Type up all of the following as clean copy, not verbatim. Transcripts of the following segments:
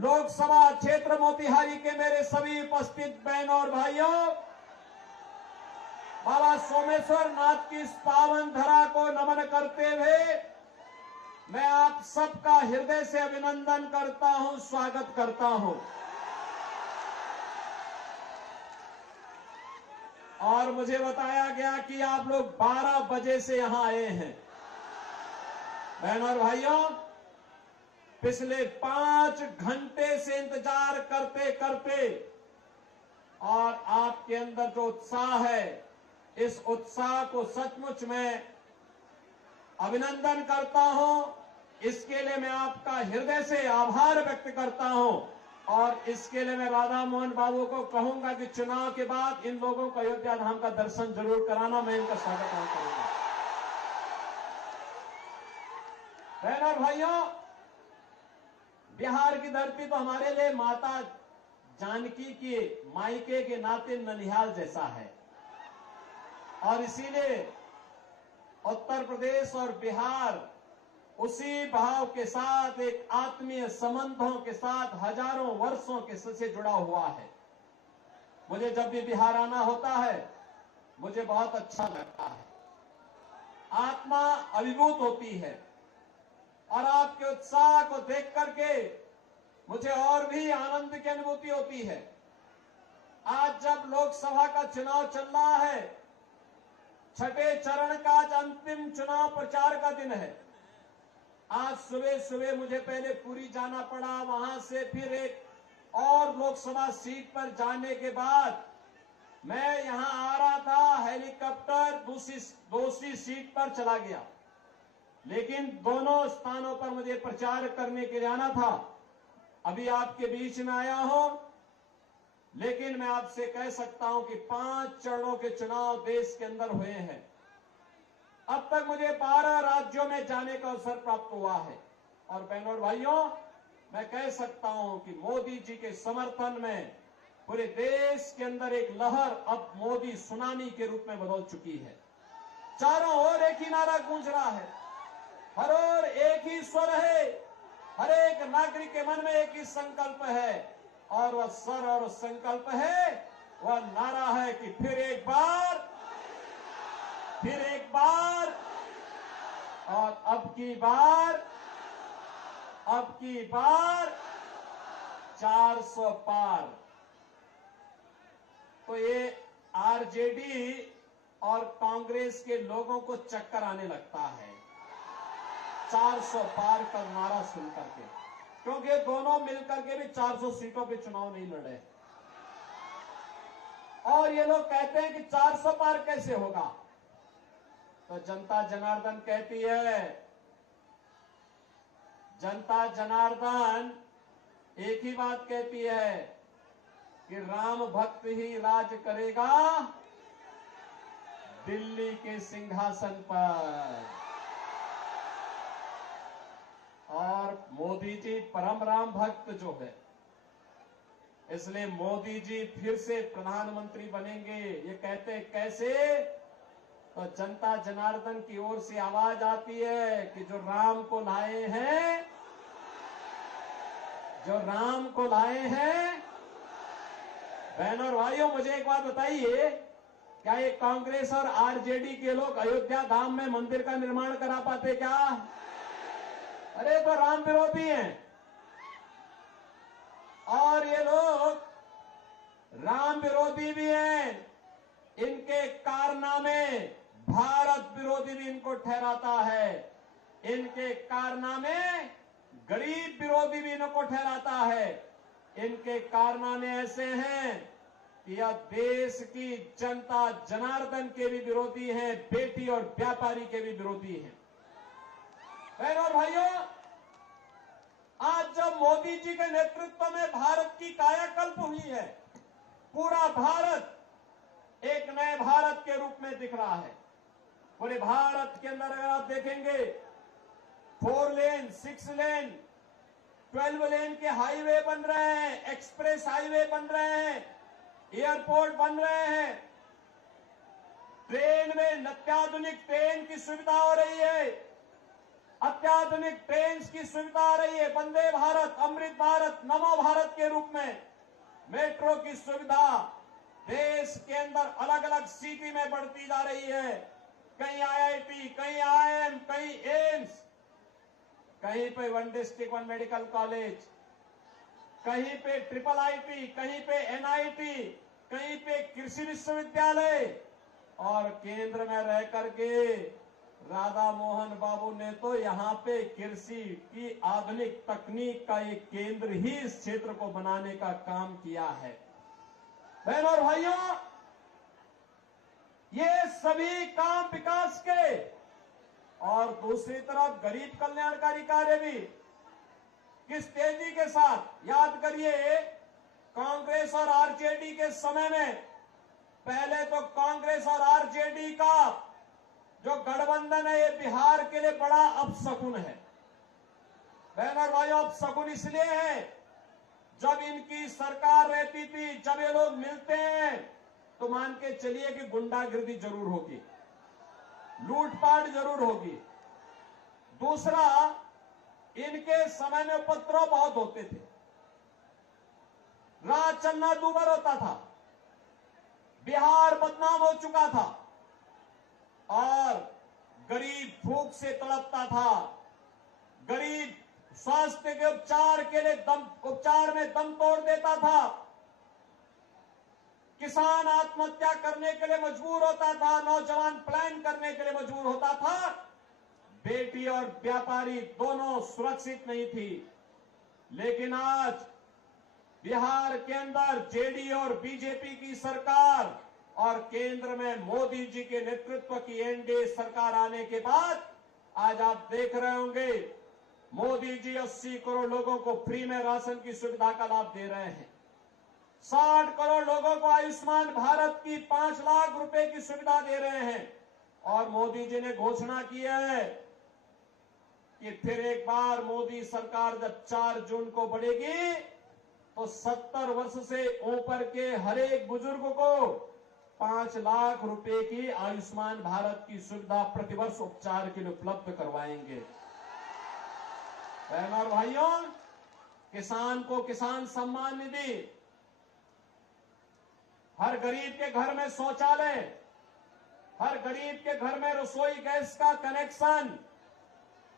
लोकसभा क्षेत्र मोतिहारी के मेरे सभी उपस्थित बहनों और भाइयों, बाबा सोमेश्वर नाथ की इस पावन धरा को नमन करते हुए मैं आप सबका हृदय से अभिनंदन करता हूं, स्वागत करता हूं। और मुझे बताया गया कि आप लोग 12 बजे से यहां आए हैं। बहनों और भाइयों, पिछले 5 घंटे से इंतजार करते करते और आपके अंदर जो उत्साह है, इस उत्साह को सचमुच मैं अभिनंदन करता हूं। इसके लिए मैं आपका हृदय से आभार व्यक्त करता हूं और इसके लिए मैं राधा मोहन बाबू को कहूंगा कि चुनाव के बाद इन लोगों को अयोध्या धाम का दर्शन जरूर कराना। मैं इनका स्वागत करूंगा। बहनों और भाइयों, बिहार की धरती तो हमारे लिए माता जानकी के मायके के नाते ननिहाल जैसा है और इसीलिए उत्तर प्रदेश और बिहार उसी भाव के साथ, एक आत्मीय संबंधों के साथ हजारों वर्षों के से जुड़ा हुआ है। मुझे जब भी बिहार आना होता है मुझे बहुत अच्छा लगता है, आत्मा अभिभूत होती है और आपके उत्साह को देख करके मुझे और भी आनंद की अनुभूति होती है। आज जब लोकसभा का चुनाव चल रहा है, छठे चरण का आज अंतिम चुनाव प्रचार का दिन है। आज सुबह सुबह मुझे पहले पुरी जाना पड़ा, वहां से फिर एक और लोकसभा सीट पर जाने के बाद मैं यहां आ रहा था, हेलीकॉप्टर दूसरी सीट पर चला गया। लेकिन दोनों स्थानों पर मुझे प्रचार करने के लिए आना था। अभी आपके बीच में आया हूं, लेकिन मैं आपसे कह सकता हूं कि 5 चरणों के चुनाव देश के अंदर हुए हैं। अब तक मुझे 12 राज्यों में जाने का अवसर प्राप्त हुआ है और बहनों और भाइयों, मैं कह सकता हूं कि मोदी जी के समर्थन में पूरे देश के अंदर एक लहर अब मोदी सुनामी के रूप में बदल चुकी है। चारों ओर एक ही नारा गूंज रहा है, हर ओर एक ही स्वर है, हर एक नागरिक के मन में एक ही संकल्प है और वह स्वर और संकल्प है, वह नारा है कि फिर एक बार और अब की बार 400 पार। तो ये आरजेडी और कांग्रेस के लोगों को चक्कर आने लगता है 400 पार का नारा सुन करके, क्योंकि दोनों मिलकर के भी 400 सीटों पे चुनाव नहीं लड़े। और ये लोग कहते हैं कि 400 पार कैसे होगा, तो जनता जनार्दन कहती है, जनता जनार्दन एक ही बात कहती है कि राम भक्त ही राज करेगा दिल्ली के सिंहासन पर। और मोदी जी परम राम भक्त जो है, इसलिए मोदी जी फिर से प्रधानमंत्री बनेंगे। ये कहते हैं कैसे, तो जनता जनार्दन की ओर से आवाज आती है कि जो राम को लाए हैं। बहनों और भाइयों, मुझे एक बात बताइए, क्या ये कांग्रेस और आरजेडी के लोग अयोध्या धाम में मंदिर का निर्माण करा पाते क्या? अरे तो राम विरोधी हैं और ये लोग राम विरोधी भी हैं। इनके कारनामे भारत विरोधी भी इनको ठहराता है, इनके कारनामे गरीब विरोधी भी इनको ठहराता है। इनके कारनामे ऐसे हैं कि यह देश की जनता जनार्दन के भी विरोधी हैं, बेटी और व्यापारी के भी विरोधी हैं। बहनों और भाइयों, आज जब मोदी जी के नेतृत्व में भारत की कायाकल्प हुई है, पूरा भारत एक नए भारत के रूप में दिख रहा है। पूरे भारत के अंदर अगर आप देखेंगे 4 लेन, 6 लेन, 12 लेन के हाईवे बन रहे हैं, एक्सप्रेस हाईवे बन रहे हैं, एयरपोर्ट बन रहे हैं, ट्रेन में अत्याधुनिक ट्रेन की सुविधा हो रही है, अत्याधुनिक ट्रेन की सुविधा आ रही है, वंदे भारत, अमृत भारत, नमो भारत के रूप में मेट्रो की सुविधा देश के अंदर अलग अलग सिटी में बढ़ती जा रही है। कहीं आईआईटी, कहीं आईआईएम, कहीं एम्स, कहीं पे one district one medical college, कहीं पे ट्रिपल आईटी, कहीं पे एनआईटी, कहीं पे कृषि विश्वविद्यालय, और केंद्र में रह करके राधा मोहन बाबू ने तो यहां पे कृषि की आधुनिक तकनीक का एक केंद्र ही इस क्षेत्र को बनाने का काम किया है। बहनों और भाइयों, ये सभी काम विकास के, और दूसरी तरफ गरीब कल्याणकारी कार्य भी किस तेजी के साथ। याद करिए, कांग्रेस और आरजेडी के समय में पहले तो कांग्रेस और आरजेडी का जो गठबंधन है, ये बिहार के लिए बड़ा अपशकुन है। बहनों और भाइयों, अपशकुन इसलिए है, जब इनकी सरकार रहती थी, जब ये लोग मिलते हैं तो मान के चलिए कि गुंडागिर्दी जरूर होगी, लूटपाट जरूर होगी। दूसरा, इनके समय में उपद्रव बहुत होते थे, राह चलना दूभर होता था, बिहार बदनाम हो चुका था और गरीब भूख से तड़पता था, गरीब स्वास्थ्य के उपचार में दम तोड़ देता था, किसान आत्महत्या करने के लिए मजबूर होता था, नौजवान पलायन करने के लिए मजबूर होता था, बेटी और व्यापारी दोनों सुरक्षित नहीं थी। लेकिन आज बिहार के अंदर जेडीयू और बीजेपी की सरकार और केंद्र में मोदी जी के नेतृत्व की एनडीए सरकार आने के बाद आज आप देख रहे होंगे, मोदी जी 80 करोड़ लोगों को फ्री में राशन की सुविधा का लाभ दे रहे हैं। 60 करोड़ लोगों को आयुष्मान भारत की 5 लाख रुपए की सुविधा दे रहे हैं। और मोदी जी ने घोषणा की है कि फिर एक बार मोदी सरकार जब 4 जून को बढ़ेगी तो 70 वर्ष से ऊपर के हर एक बुजुर्ग को 5 लाख रुपए की आयुष्मान भारत की सुविधा प्रतिवर्ष उपचार के लिए उपलब्ध करवाएंगे। बहनों और भाइयों, किसान को किसान सम्मान निधि, हर गरीब के घर में शौचालय, हर गरीब के घर में रसोई गैस का कनेक्शन,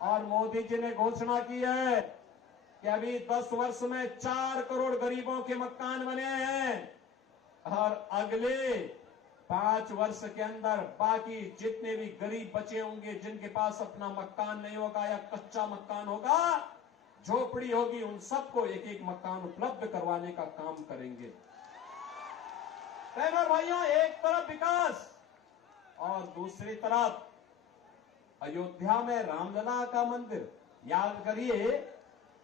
और मोदी जी ने घोषणा की है कि अभी 10 वर्ष में 4 करोड़ गरीबों के मकान बने हैं और अगले 5 वर्ष के अंदर बाकी जितने भी गरीब बचे होंगे, जिनके पास अपना मकान नहीं होगा या कच्चा मकान होगा, झोपड़ी होगी, उन सबको एक एक मकान उपलब्ध करवाने का काम करेंगे। बहनों और भाइयों, एक तरफ विकास और दूसरी तरफ अयोध्या में रामलला का मंदिर। याद करिए,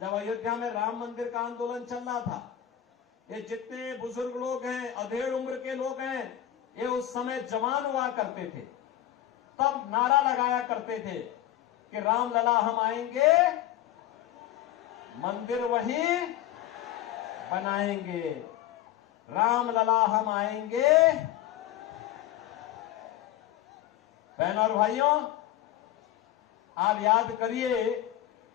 जब अयोध्या में राम मंदिर का आंदोलन चल रहा था, ये जितने बुजुर्ग लोग हैं, अधेड़ उम्र के लोग हैं, ये उस समय जवान हुआ करते थे, तब नारा लगाया करते थे कि रामलला हम आएंगे, मंदिर वहीं बनाएंगे, रामलला हम आएंगे। बहनों और भाइयों, आप याद करिए,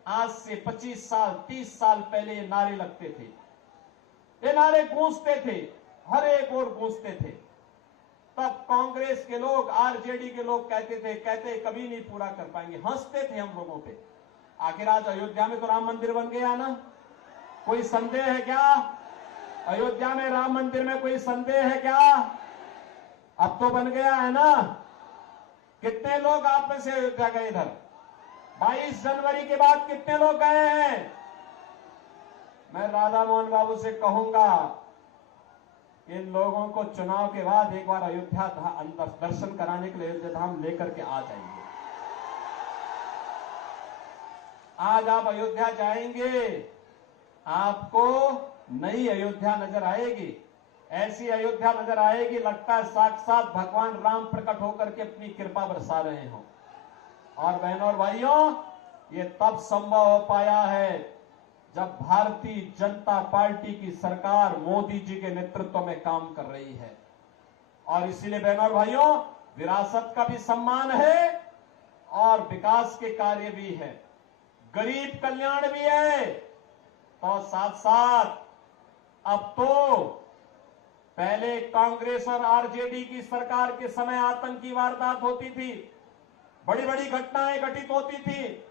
आज से 25 साल 30 साल पहले ये नारे लगते थे, ये नारे गूंजते थे, हर एक ओर गूंजते थे। तब कांग्रेस के लोग, आरजेडी के लोग कहते कभी नहीं पूरा कर पाएंगे, हंसते थे हम लोगों पे। आखिर आज अयोध्या में तो राम मंदिर बन गया ना, कोई संदेह है क्या? अयोध्या में राम मंदिर में कोई संदेह है क्या? अब तो बन गया है ना। कितने लोग आप में से अयोध्या गए इधर? 22 जनवरी के बाद कितने लोग गए हैं? मैं राधा मोहन बाबू से कहूंगा, इन लोगों को चुनाव के बाद एक बार अयोध्या अंदर दर्शन कराने के लिए अयोध्या धाम लेकर के आ जाएंगे। आज आप अयोध्या जाएंगे, आपको नई अयोध्या नजर आएगी, ऐसी अयोध्या नजर आएगी, लगता है साक्षात भगवान राम प्रकट होकर के अपनी कृपा बरसा रहे हो। और बहनों और भाइयों, ये तब संभव हो पाया है जब भारतीय जनता पार्टी की सरकार मोदी जी के नेतृत्व में काम कर रही है। और इसीलिए बहनों और भाइयों, विरासत का भी सम्मान है और विकास के कार्य भी है। गरीब कल्याण भी है, तो साथ साथ अब तो पहले कांग्रेस और आरजेडी की सरकार के समय आतंकी वारदात होती थी, बड़ी बड़ी घटनाएं घटित होती थी,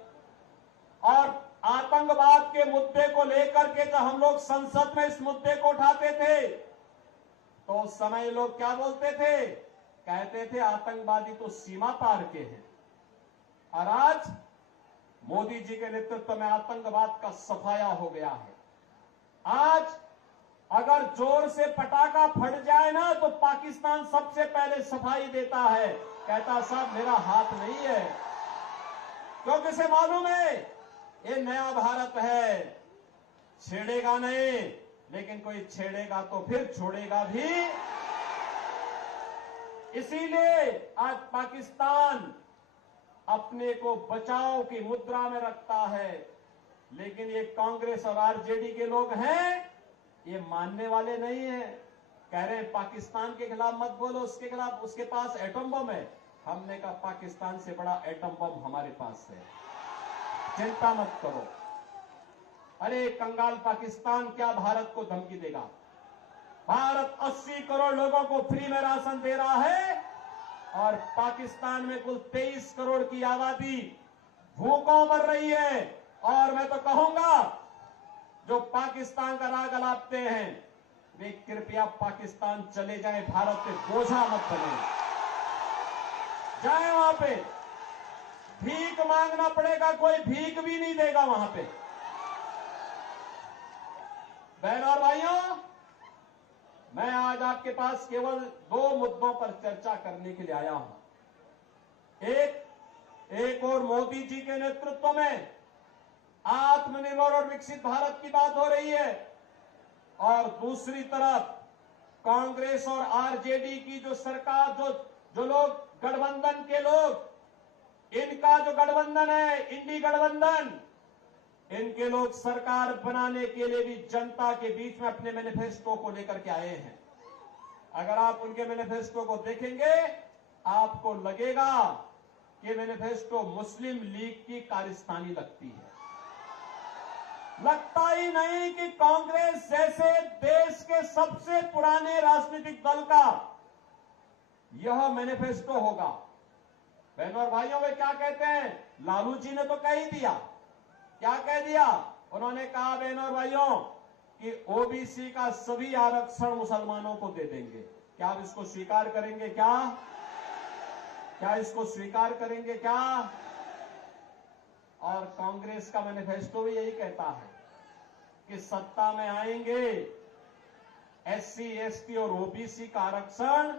और आतंकवाद के मुद्दे को लेकर के जब हम लोग संसद में इस मुद्दे को उठाते थे तो उस समय लोग क्या बोलते थे, कहते थे आतंकवादी तो सीमा पार के हैं। और आज मोदी जी के नेतृत्व में आतंकवाद का सफाया हो गया है। आज अगर जोर से पटाखा फट जाए ना तो पाकिस्तान सबसे पहले सफाई देता है, कहता साहब मेरा हाथ नहीं है, क्योंकि इसे मालूम है ये नया भारत है, छेड़ेगा नहीं, लेकिन कोई छेड़ेगा तो फिर छोड़ेगा भी। इसीलिए आज पाकिस्तान अपने को बचाव की मुद्रा में रखता है, लेकिन ये कांग्रेस और आरजेडी के लोग हैं, ये मानने वाले नहीं हैं। कह रहे हैं पाकिस्तान के खिलाफ मत बोलो, उसके खिलाफ, उसके पास एटम बम है। हमने कहा पाकिस्तान से बड़ा एटम बम हमारे पास है, चिंता मत करो। अरे कंगाल पाकिस्तान क्या भारत को धमकी देगा? भारत 80 करोड़ लोगों को फ्री में राशन दे रहा है और पाकिस्तान में कुल 23 करोड़ की आबादी भूखों मर रही है। और मैं तो कहूंगा जो पाकिस्तान का राग अलापते हैं वे कृपया पाकिस्तान चले जाएं, भारत पे बोझा मत बने। जाए वहां पे, भीख मांगना पड़ेगा, कोई भीख भी नहीं देगा वहां पे। बहनों और भाइयों, मैं आज आपके पास केवल 2 मुद्दों पर चर्चा करने के लिए आया हूं। एक और मोदी जी के नेतृत्व में आत्मनिर्भर और विकसित भारत की बात हो रही है, और दूसरी तरफ कांग्रेस और आरजेडी की जो सरकार, जो लोग गठबंधन के लोग, इनका जो गठबंधन है, इंडी गठबंधन, इनके लोग सरकार बनाने के लिए भी जनता के बीच में अपने मैनिफेस्टो को लेकर के आए हैं। अगर आप उनके मैनिफेस्टो को देखेंगे आपको लगेगा कि मैनिफेस्टो मुस्लिम लीग की कारस्तानी लगती है। लगता ही नहीं कि कांग्रेस जैसे देश के सबसे पुराने राजनीतिक दल का यह मैनिफेस्टो होगा। बहनों और भाइयों, वे क्या कहते हैं? लालू जी ने तो कह ही दिया। क्या कह दिया? उन्होंने कहा बहनों और भाइयों कि ओबीसी का सभी आरक्षण मुसलमानों को दे देंगे। क्या आप इसको स्वीकार करेंगे? क्या इसको स्वीकार करेंगे क्या? और कांग्रेस का मैनिफेस्टो भी यही कहता है कि सत्ता में आएंगे, एससी, एसटी और ओबीसी का आरक्षण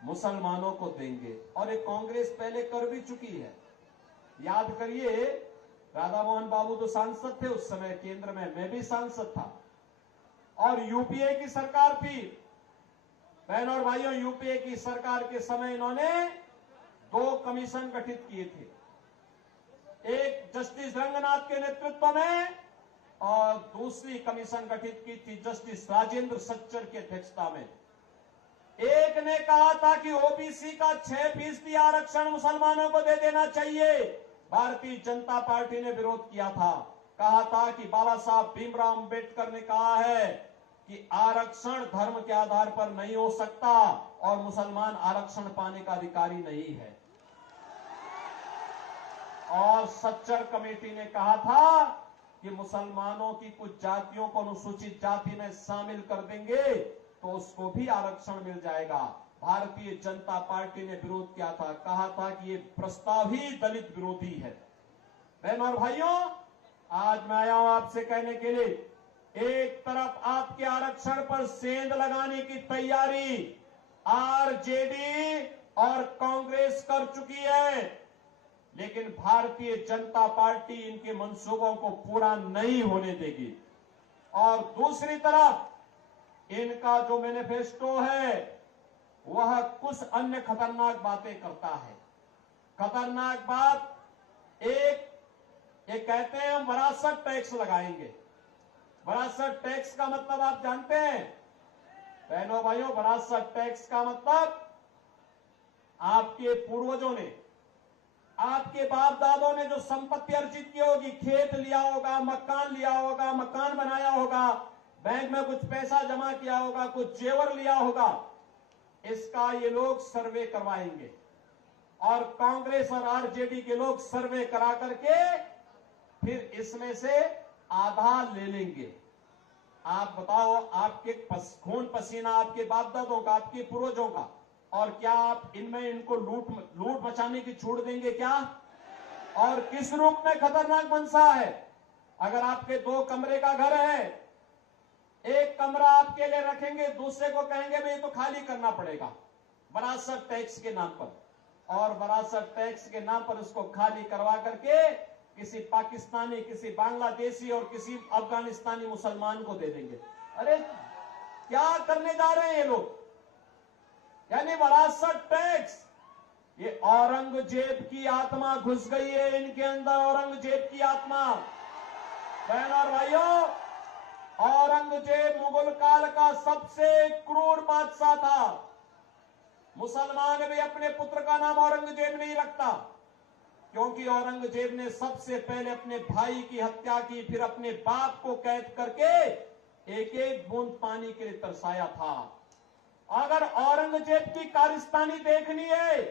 मुसलमानों को देंगे। और ये कांग्रेस पहले कर भी चुकी है। याद करिए, राधा मोहन बाबू तो सांसद थे उस समय, केंद्र में मैं भी सांसद था, और यूपीए की सरकार थी। बहनों और भाइयों, यूपीए की सरकार के समय इन्होंने 2 कमीशन गठित किए थे, एक जस्टिस रंगनाथ के नेतृत्व में और दूसरी कमीशन गठित की थी जस्टिस राजेंद्र सच्चर की अध्यक्षता में। एक ने कहा था कि ओबीसी का 6% आरक्षण मुसलमानों को दे देना चाहिए। भारतीय जनता पार्टी ने विरोध किया था, कहा था कि बाबा साहब भीमराव अंबेडकर ने कहा है कि आरक्षण धर्म के आधार पर नहीं हो सकता और मुसलमान आरक्षण पाने का अधिकारी नहीं है। और सच्चर कमेटी ने कहा था कि मुसलमानों की कुछ जातियों को अनुसूचित जाति में शामिल कर देंगे तो उसको भी आरक्षण मिल जाएगा। भारतीय जनता पार्टी ने विरोध किया था, कहा था कि ये प्रस्ताव ही दलित विरोधी है। बहनों और भाइयों, आज मैं आया हूं आपसे कहने के लिए, एक तरफ आपके आरक्षण पर सेंध लगाने की तैयारी आरजेडी और कांग्रेस कर चुकी है, लेकिन भारतीय जनता पार्टी इनके मंसूबों को पूरा नहीं होने देगी। और दूसरी तरफ इनका जो मैनिफेस्टो है वह कुछ अन्य खतरनाक बातें करता है। खतरनाक बात एक, ये कहते हैं हम विरासत टैक्स लगाएंगे। विरासत टैक्स का मतलब आप जानते हैं बहनों भाइयों? विरासत टैक्स का मतलब आपके पूर्वजों ने आपके बाप दादों ने जो संपत्ति अर्जित की होगी, खेत लिया होगा, मकान लिया होगा, मकान बनाया होगा, बैंक में कुछ पैसा जमा किया होगा, कुछ जेवर लिया होगा, इसका ये लोग सर्वे करवाएंगे और कांग्रेस और आरजेडी के लोग सर्वे करा करके फिर इसमें से आधा ले लेंगे। आप बताओ, आपके खून पसीना आपके बाप दादों का, आपके पूर्वजों का, और क्या आप इनमें इनको लूट मचाने की छूट देंगे क्या? और किस रूप में खतरनाक मनसा है? अगर आपके 2 कमरे का घर है, एक कमरा आपके लिए रखेंगे, दूसरे को कहेंगे भाई तो खाली करना पड़ेगा वरासत टैक्स के नाम पर, और वरासत टैक्स के नाम पर उसको खाली करवा करके किसी पाकिस्तानी, किसी बांग्लादेशी और किसी अफगानिस्तानी मुसलमान को दे देंगे। अरे क्या करने जा रहे हैं ये लोग? यानी वरासत टैक्स, ये औरंगजेब की आत्मा घुस गई है इनके अंदर, औरंगजेब की आत्मा। बहन और भाइयों, औरंगजेब मुगल काल का सबसे क्रूर बादशाह था। मुसलमान भी अपने पुत्र का नाम औरंगजेब नहीं रखता, क्योंकि औरंगजेब ने सबसे पहले अपने भाई की हत्या की, फिर अपने बाप को कैद करके एक एक बूंद पानी के लिए तरसाया था। अगर औरंगजेब की कारस्तानी देखनी है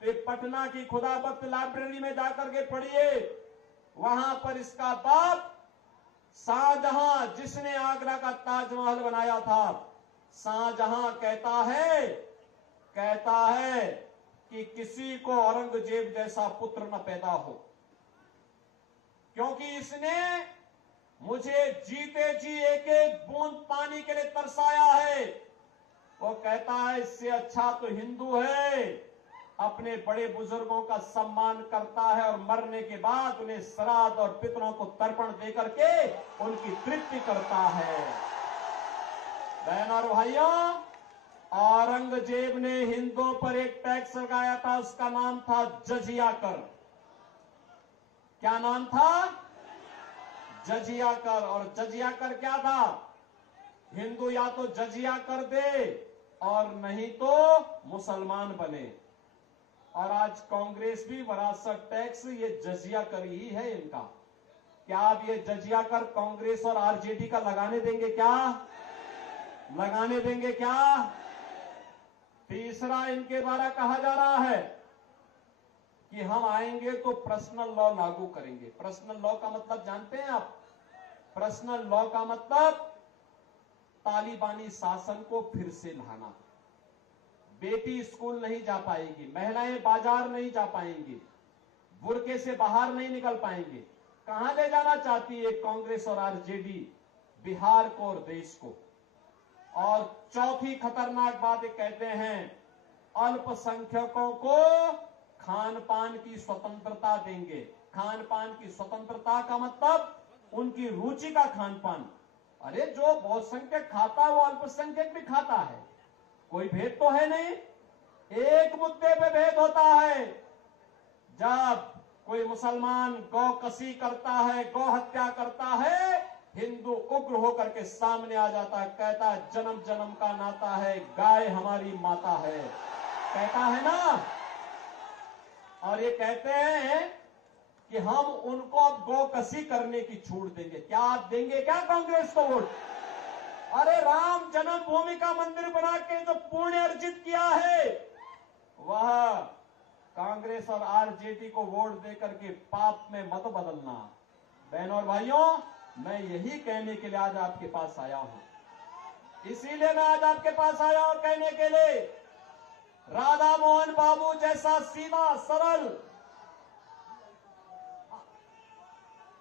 तो पटना की खुदाबख्त लाइब्रेरी में जाकर के पढ़िए। वहां पर इसका बाप शाहजहां, जिसने आगरा का ताजमहल बनाया था, शाहजहां कहता है कि किसी को औरंगजेब जैसा पुत्र न पैदा हो, क्योंकि इसने मुझे जीते जी एक एक बूंद पानी के लिए तरसाया है। वो कहता है इससे अच्छा तो हिंदू है, अपने बड़े बुजुर्गों का सम्मान करता है और मरने के बाद उन्हें श्राद्ध और पितरों को तर्पण देकर के उनकी तृप्ति करता है। बहन और भाइयों, औरंगजेब ने हिंदुओं पर एक टैक्स लगाया था, उसका नाम था जजिया कर। क्या नाम था? जजिया कर। और जजिया कर क्या था? हिंदू या तो जजिया कर दे और नहीं तो मुसलमान बने। और आज कांग्रेस भी वरासत टैक्स, ये जजिया कर ही है इनका। क्या आप ये जजिया कर कांग्रेस और आरजेडी का लगाने देंगे क्या? लगाने देंगे क्या? तीसरा, इनके द्वारा कहा जा रहा है कि हम आएंगे तो पर्सनल लॉ लागू करेंगे। पर्सनल लॉ का मतलब जानते हैं आप? पर्सनल लॉ का मतलब तालिबानी शासन को फिर से लाना। बेटी स्कूल नहीं जा पाएगी, महिलाएं बाजार नहीं जा पाएंगी, बुर्के से बाहर नहीं निकल पाएंगे। कहां ले जाना चाहती है कांग्रेस और आरजेडी? बिहार को और देश को। और चौथी खतरनाक बात ये कहते हैं, अल्पसंख्यकों को खान पान की स्वतंत्रता देंगे। खान पान की स्वतंत्रता का मतलब उनकी रुचि का खान पान। अरे जो बहुसंख्यक खाता है वो अल्पसंख्यक भी खाता है, कोई भेद तो है नहीं। एक मुद्दे पे भेद होता है, जब कोई मुसलमान गौ कसी करता है, गौ हत्या करता है, हिंदू उग्र होकर के सामने आ जाता है, कहता है जन्म जन्म का नाता है, गाय हमारी माता है, कहता है ना। और ये कहते हैं कि हम उनको अब गौ कसी करने की छूट देंगे। क्या आप देंगे क्या कांग्रेस को वोट? अरे राम जन्मभूमि का मंदिर बना के जो पुण्य अर्जित किया है, वह कांग्रेस और आरजेडी को वोट देकर के पाप में मत बदलना। बहनों और भाइयों, मैं यही कहने के लिए आज आपके पास आया हूं। इसीलिए मैं आज आपके पास आया हूं कहने के लिए, राधा मोहन बाबू जैसा सीधा सरल,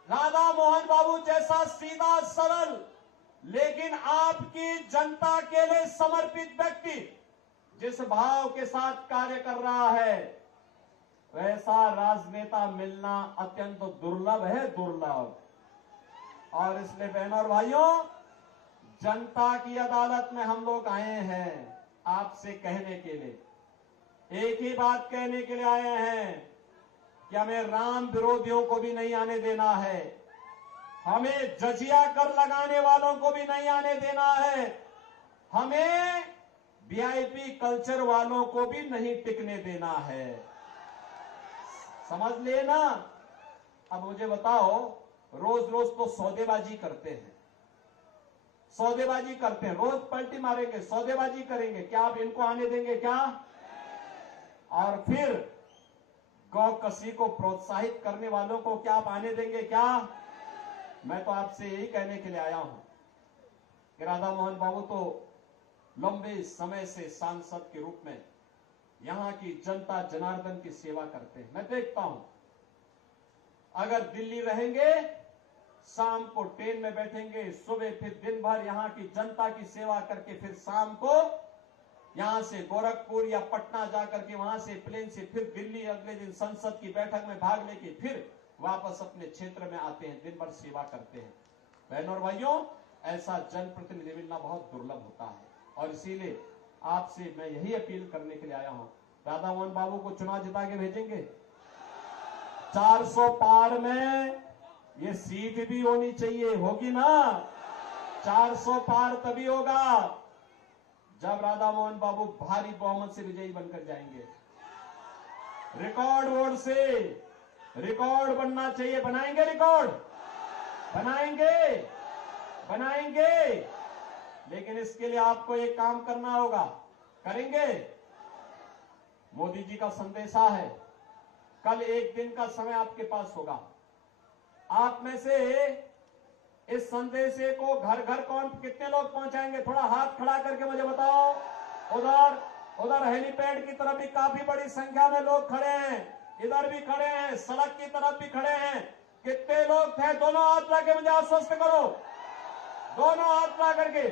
राधा मोहन बाबू जैसा सीधा सरल लेकिन आपकी जनता के लिए समर्पित व्यक्ति जिस भाव के साथ कार्य कर रहा है, वैसा राजनेता मिलना अत्यंत दुर्लभ है, दुर्लभ। और इसलिए बहनों और भाइयों, जनता की अदालत में हम लोग आए हैं आपसे कहने के लिए, एक ही बात कहने के लिए आए हैं कि हमें राम विरोधियों को भी नहीं आने देना है, हमें जजिया कर लगाने वालों को भी नहीं आने देना है, हमें वीआईपी कल्चर वालों को भी नहीं टिकने देना है। समझ लिए ना। अब मुझे बताओ, रोज रोज तो सौदेबाजी करते हैं, सौदेबाजी करते हैं, रोज पलटी मारेंगे, सौदेबाजी करेंगे, क्या आप इनको आने देंगे क्या? और फिर गौ कसी को प्रोत्साहित करने वालों को क्या आप आने देंगे क्या? मैं तो आपसे यही कहने के लिए आया हूं कि राधा मोहन बाबू तो लंबे समय से सांसद के रूप में यहां की जनता जनार्दन की सेवा करते हैं। मैं देखता हूं, अगर दिल्ली रहेंगे, शाम को ट्रेन में बैठेंगे, सुबह फिर दिन भर यहां की जनता की सेवा करके फिर शाम को यहां से गोरखपुर या पटना जाकर के वहां से प्लेन से फिर दिल्ली अगले दिन संसद की बैठक में भाग लेके फिर वापस अपने क्षेत्र में आते हैं, दिन भर सेवा करते हैं। बहनों और भाइयों, ऐसा जनप्रतिनिधि मिलना बहुत दुर्लभ होता है और इसीलिए आपसे मैं यही अपील करने के लिए आया हूं, राधा मोहन बाबू को चुनाव जिता के भेजेंगे। 400 पार में ये सीट भी होनी चाहिए, होगी ना? 400 पार तभी होगा जब राधा मोहन बाबू भारी बहुमत से विजयी बनकर जाएंगे। रिकॉर्ड वोट से रिकॉर्ड बनना चाहिए। बनाएंगे रिकॉर्ड, बनाएंगे, बनाएंगे। लेकिन इसके लिए आपको एक काम करना होगा, करेंगे? मोदी जी का संदेशा है, कल एक दिन का समय आपके पास होगा। आप में से इस संदेशे को घर घर कौन कितने लोग पहुंचाएंगे? थोड़ा हाथ खड़ा करके मुझे बताओ। उधर हेलीपैड की तरफ भी काफी बड़ी संख्या में लोग खड़े हैं, इधर भी खड़े हैं, सड़क की तरफ भी खड़े हैं। कितने लोग थे? दोनों हाथ ला के मुझे आश्वस्त करो। दोनों हाथ ला करके,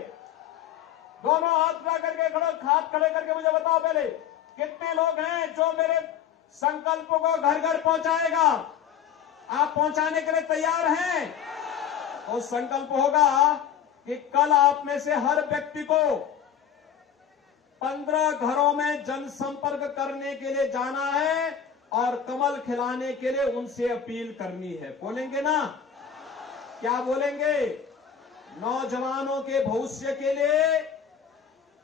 दोनों हाथ ला करके खड़ो, हाथ खड़े करके मुझे बताओ पहले कितने लोग हैं जो मेरे संकल्प को घर घर पहुंचाएगा? आप पहुंचाने के लिए तैयार हैं? तो संकल्प होगा कि कल आप में से हर व्यक्ति को 15 घरों में जनसंपर्क करने के लिए जाना है और कमल खिलाने के लिए उनसे अपील करनी है। बोलेंगे ना? क्या बोलेंगे? नौजवानों के भविष्य के लिए,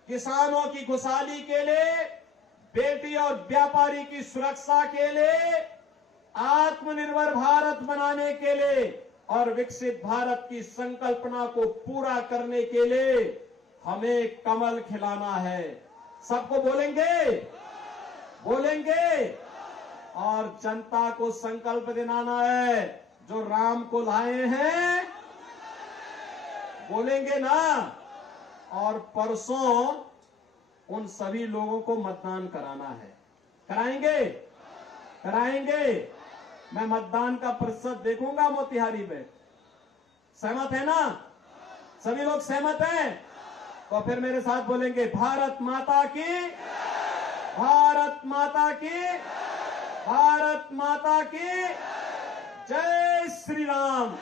किसानों की खुशहाली के लिए, बेटी और व्यापारी की सुरक्षा के लिए, आत्मनिर्भर भारत बनाने के लिए और विकसित भारत की संकल्पना को पूरा करने के लिए हमें कमल खिलाना है। सबको बोलेंगे? बोलेंगे? और जनता को संकल्प दिलाना है, जो राम को लाए हैं, बोलेंगे ना? और परसों उन सभी लोगों को मतदान कराना है। कराएंगे? कराएंगे? मैं मतदान का प्रतिशत देखूंगा मोतिहारी में। सहमत है ना? सभी लोग सहमत हैं? तो फिर मेरे साथ बोलेंगे, भारत माता की, भारत माता की, भारत माता की जय श्री राम,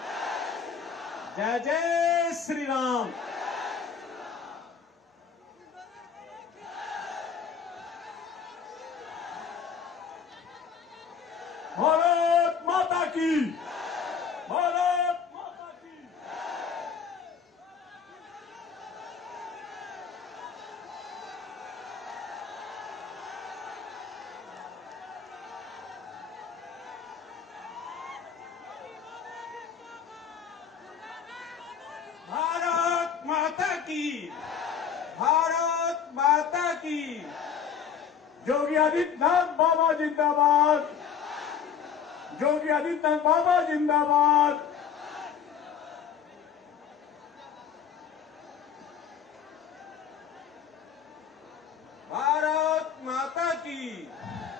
जय जय श्री राम। भारत माता की, भारत माता की। भारत माता की, भारत माता की। योगी आदित्यनाथ बाबा जिंदाबाद, योगी आदित्यनाथ बाबा जिंदाबाद। भारत माता की।